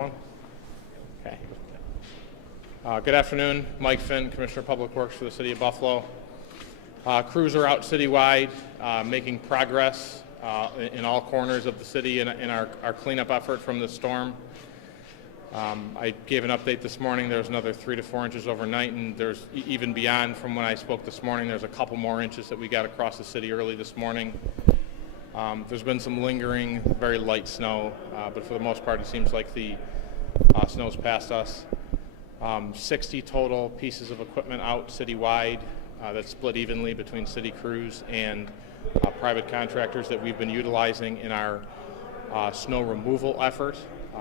Okay. Good afternoon. Mike Finn, Commissioner of Public Works for the City of Buffalo. Crews are out citywide making progress in all corners of the city in our cleanup effort from the storm. I gave an update this morning. There's another 3 to 4 inches overnight, and there's even beyond from when I spoke this morning. There's a couple more inches that we got across the city early this morning. There's been some lingering, very light snow, but for the most part, it seems like the snow's past us. 60 total pieces of equipment out citywide that's split evenly between city crews and private contractors that we've been utilizing in our snow removal effort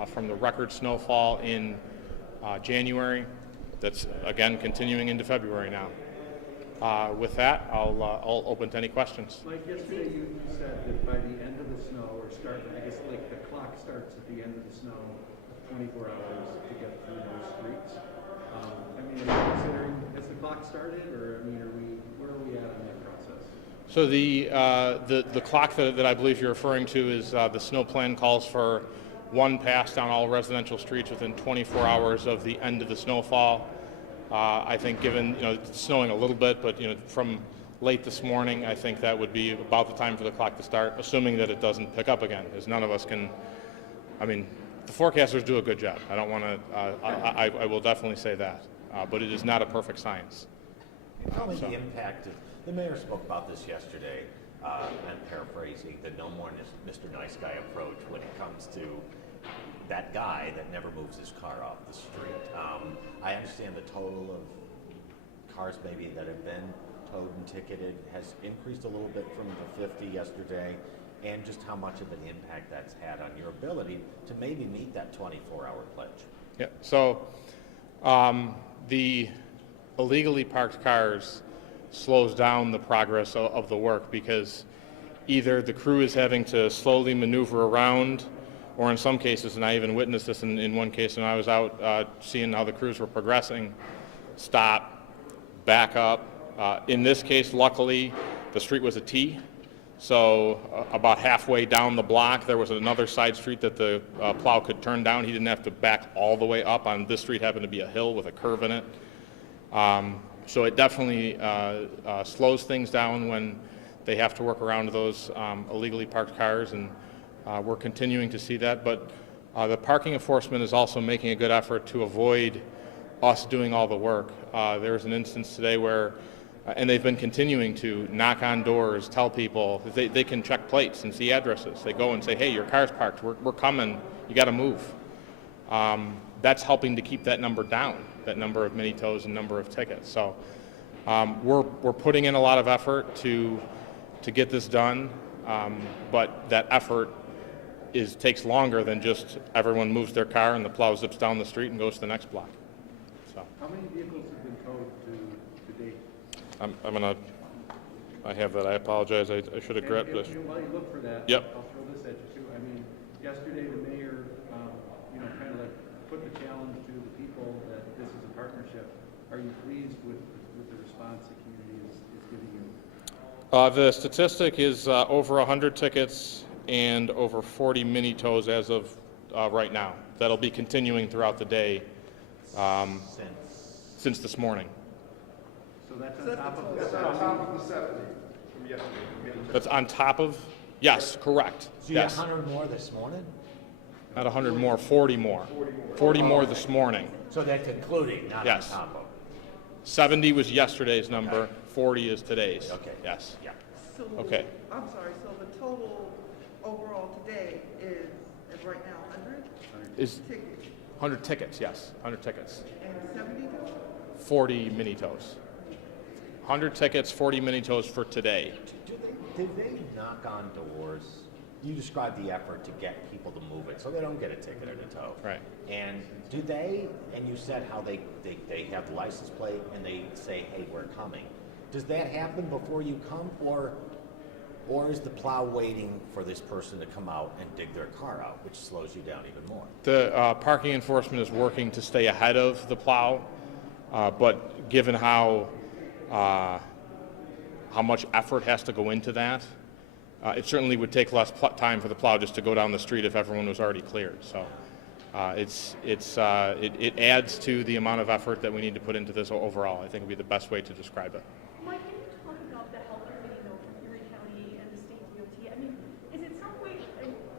from the record snowfall in January. That's again continuing into February now. With that, I'll open to any questions. Mike, yesterday you said that by the end of the snow, or I guess like the clock starts at the end of the snow, 24 hours to get through those streets. I mean, are you considering, has the clock started, or I mean, where are we at on that process? So the clock that I believe you're referring to is the snow plan calls for one pass down all residential streets within 24 hours of the end of the snowfall. I think given, it's snowing a little bit, but, from late this morning, I think that would be about the time for the clock to start, assuming that it doesn't pick up again, as none of us can, the forecasters do a good job. I don't want to, I will definitely say that, but it is not a perfect science. Tell me the impact of, the mayor spoke about this yesterday, and paraphrasing, the no more Mr. Nice Guy approach when it comes to that guy that never moves his car off the street. I understand the total of cars maybe that have been towed and ticketed has increased a little bit from the 50 yesterday, and just how much of an impact that's had on your ability to maybe meet that 24-hour pledge. Yeah, so the illegally parked cars slows down the progress of the work because either the crew is having to slowly maneuver around, or in some cases, and I even witnessed this in one case when I was out seeing how the crews were progressing, stop, back up. In this case, luckily, the street was a T, so about halfway down the block, there was another side street that the plow could turn down. He didn't have to back all the way up. On this street happened to be a hill with a curve in it. So it definitely slows things down when they have to work around those illegally parked cars, and we're continuing to see that. But the parking enforcement is also making a good effort to avoid us doing all the work. There was an instance today where, and they've been continuing to knock on doors, tell people, they can check plates and see addresses. They go and say, hey, your car's parked, we're coming, you got to move. That's helping to keep that number down, that number of mini tows and number of tickets. So we're putting in a lot of effort to get this done, but that effort takes longer than just everyone moves their car and the plow zips down the street and goes to the next block. So how many vehicles have been towed to date? I have that. I apologize. I should have grabbed this. While you look for that, yep. I'll throw this at you too. Yesterday the mayor, kind of like put the challenge to the people that this is a partnership. Are you pleased with the response the community is giving you? The statistic is over 100 tickets and over 40 mini tows as of right now. That'll be continuing throughout the day since this morning. So that's on top of the 70 from yesterday. That's on top of? Yes, correct. So you yes. had 100 more this morning? Not 100 more, 40 more. 40 more this morning. So that's including, not yes. on top of? 70 was yesterday's number, 40 is today's. Okay. Yes. Yeah. So, okay. I'm sorry, so the total overall today is right now 100 is tickets? 100 tickets, yes, 100 tickets. And 70 total? 40 mini tows. 100 tickets, 40 mini tows for today. Did they knock on doors? You described the effort to get people to move it so they don't get a ticket or a tow. Right. And do they, and you said how they have the license plate and they say, hey, we're coming. Does that happen before you come, or is the plow waiting for this person to come out and dig their car out, which slows you down even more? The parking enforcement is working to stay ahead of the plow, but given how much effort has to go into that, it certainly would take less time for the plow just to go down the street if everyone was already cleared. So It adds to the amount of effort that we need to put into this overall. I think would be the best way to describe it. Mike, can you talk about the help you're getting though from Erie County and the state DOT? I mean, is it some way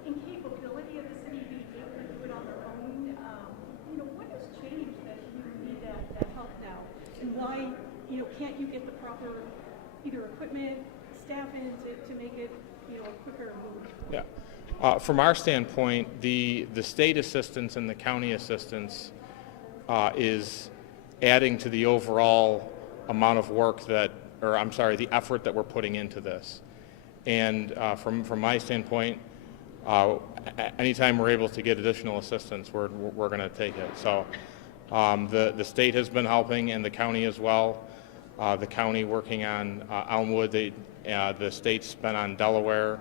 incapability of the city being able to do it on their own? What has changed that you need that help now? And why, can't you get the proper either equipment, staff in to make it, a quicker move? Yeah. From our standpoint, the state assistance and the county assistance is adding to the overall amount of work the effort that we're putting into this. And from my standpoint, anytime we're able to get additional assistance, we're going to take it. So the state has been helping, and the county as well. The county working on Elmwood, the state's been on Delaware,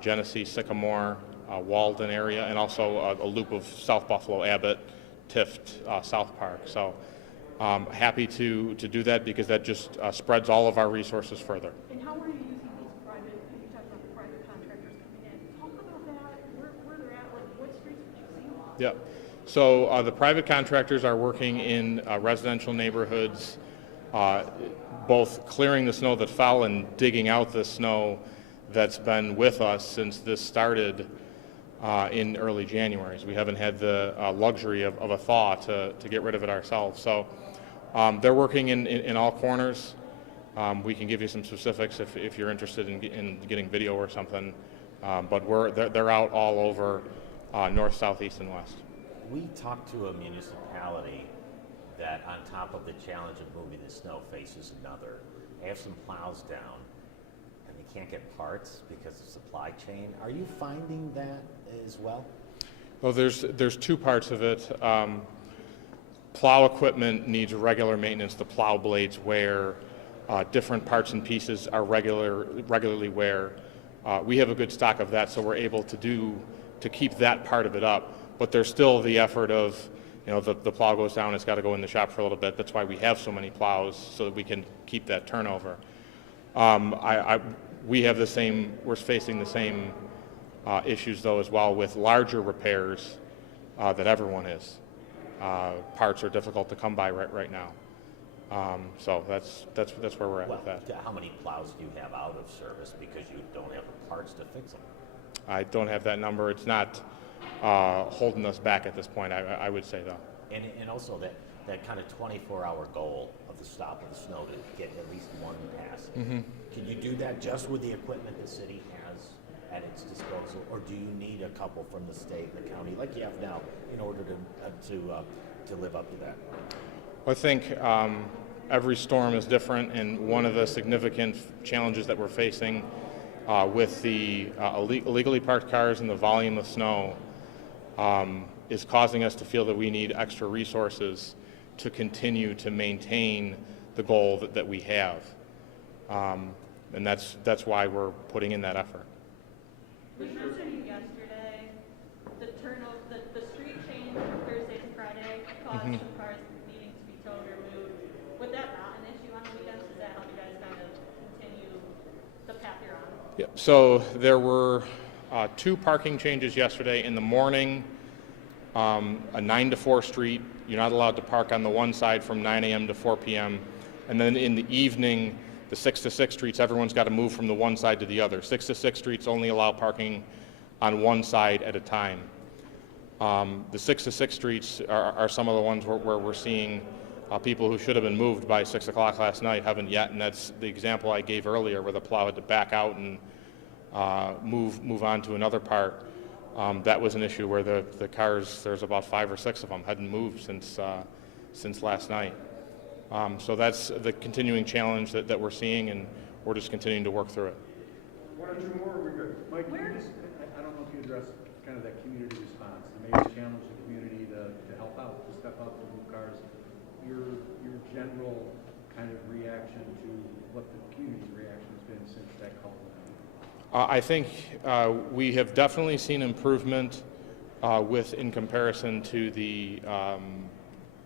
Genesee, Sycamore, Walden area, and also a loop of South Buffalo, Abbott, Tift, South Park. So happy to do that because that just spreads all of our resources further. And how are you using these private, you talked about the private contractors coming in. Talk about that, where they're at, like what streets would you see? Yep. So the private contractors are working in residential neighborhoods, both clearing the snow that fell and digging out the snow that's been with us since this started in early January. So we haven't had the luxury of a thaw to get rid of it ourselves. So they're working in all corners. We can give you some specifics if you're interested in getting video or something. But they're out all over north, south, east, and west. We talked to a municipality that on top of the challenge of moving the snow faces another. They have some plows down and they can't get parts because of supply chain. Are you finding that as well? Well, there's two parts of it. Plow equipment needs regular maintenance. The plow blades wear. Different parts and pieces are regularly wear. We have a good stock of that, so we're able to keep that part of it up. But there's still the effort of, the plow goes down, it's got to go in the shop for a little bit. That's why we have so many plows, so that we can keep that turnover. We're facing the same issues though as well with larger repairs that everyone is. Parts are difficult to come by right now. So that's where we're at with that. How many plows do you have out of service because you don't have the parts to fix them? I don't have that number. It's not holding us back at this point, I would say, though. And also that kind of 24-hour goal of the stop of the snow to get at least one pass. Mm-hmm. Can you do that just with the equipment the city has at its disposal, or do you need a couple from the state and the county, like you have now, in order to live up to that? Well, I think every storm is different, and one of the significant challenges that we're facing with the illegally parked cars and the volume of snow is causing us to feel that we need extra resources to continue to maintain the goal that we have. And that's why we're putting in that effort. We mentioned yesterday the turnover, the street change from Thursday to Friday caused some cars needing to be towed or moved. Was that not an issue on the weekends? Does that help you guys kind of continue the path you're on? Yeah, so there were two parking changes yesterday. In the morning, a 9 to 4 street, you're not allowed to park on the one side from 9 a.m. to 4 p.m. And then in the evening, the 6 to 6 streets, everyone's got to move from the one side to the other. 6 to 6 streets only allow parking on one side at a time. The 6 to 6 streets are some of the ones where we're seeing people who should have been moved by 6 o'clock last night haven't yet, and that's the example I gave earlier where the plow had to back out and move on to another part. That was an issue where the cars, there's about 5 or 6 of them, hadn't moved since last night. So that's the continuing challenge that we're seeing, and we're just continuing to work through it. One or two more, we're good. Mike, I don't know if you addressed kind of that community response, the mayor's challenge the community to help out, to step up, to move cars. Your general kind of reaction to what the community's reaction has been since that call went out? I think we have definitely seen improvement in comparison to the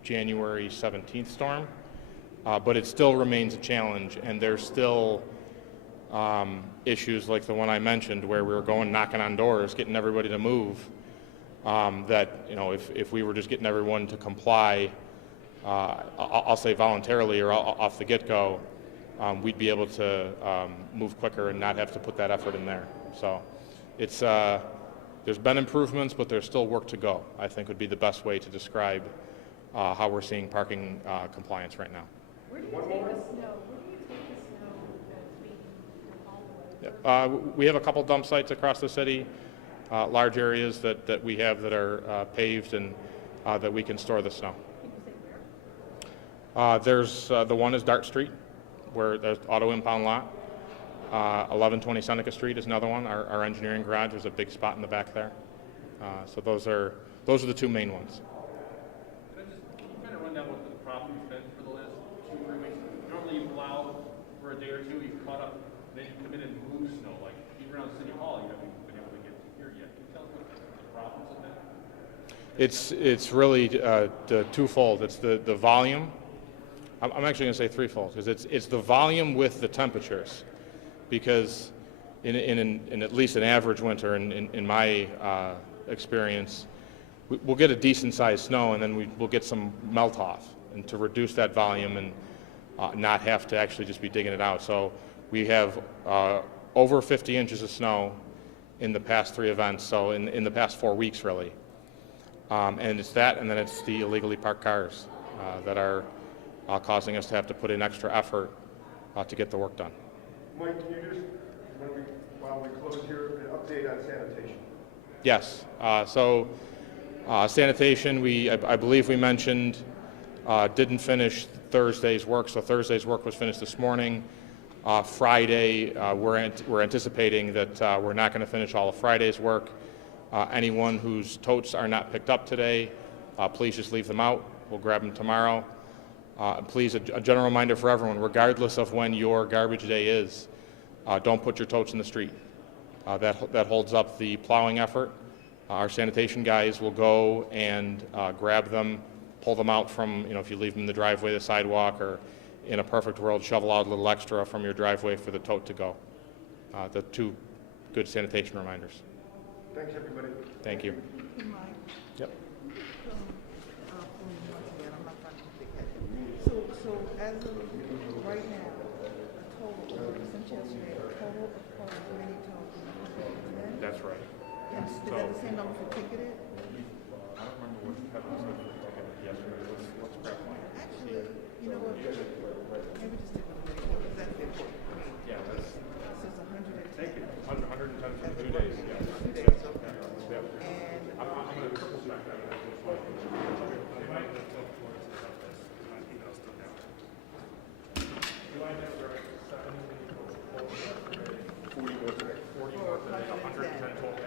January 17th storm, but it still remains a challenge, and there's still issues like the one I mentioned where we were going knocking on doors, getting everybody to move, that, if we were just getting everyone to comply, I'll say voluntarily or off the get-go, we'd be able to move quicker and not have to put that effort in there. So it's, there's been improvements, but there's still work to go, I think would be the best way to describe how we're seeing parking compliance right now. Where do you take the snow? Where do you take the snow that's being hauled away? We have a couple dump sites across the city, large areas that we have that are paved and that we can store the snow. Can you say where? There's the one is Dart Street, where there's auto impound lot. 1120 Seneca Street is another one. Our engineering garage, there's a big spot in the back there. So those are the two main ones. Can you kind of run down what the problem's been for the last 2-3 weeks? Normally you plow for a day or two, you've caught up, then you come in and move snow. Like even around City Hall, you haven't been able to get to here yet. Can you tell us what the problems have been? It's really the twofold. It's the volume. I'm actually going to say threefold because it's the volume with the temperatures. Because in at least an average winter, in my experience, we'll get a decent sized snow and then we'll get some melt off, and to reduce that volume and not have to actually just be digging it out. So we have over 50 inches of snow in the past 3 events, so in the past 4 weeks really. And it's that, and then it's the illegally parked cars that are causing us to have to put in extra effort to get the work done. Mike, can you just, while we close here, an update on sanitation? Yes. So sanitation, I believe we mentioned, didn't finish Thursday's work. So Thursday's work was finished this morning. Friday, we're anticipating that we're not going to finish all of Friday's work. Anyone whose totes are not picked up today, please just leave them out. We'll grab them tomorrow. Please, a general reminder for everyone, regardless of when your garbage day is, don't put your totes in the street. That holds up the plowing effort. Our sanitation guys will go and grab them, pull them out from, if you leave them in the driveway, the sidewalk, or in a perfect world, shovel out a little extra from your driveway for the tote to go. The two good sanitation reminders. Thanks, everybody. Thank you. Hey, Mike. Yep. So as of right now, a total, since yesterday, a total of cars, how many tons? 10? That's right. And is that the same number for ticketed? I don't remember what Kevin said for the ticket yesterday. Let's grab one. Actually, you know what? Maybe just take a minute, because that's important. Yeah, that's So it's 110. Thank you. 110 for the 2 days. Yeah. 2 days, okay. Yeah. And I'm going to triple check that.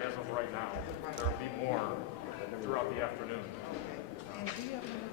As of right now. There will be more throughout the afternoon. and do you have another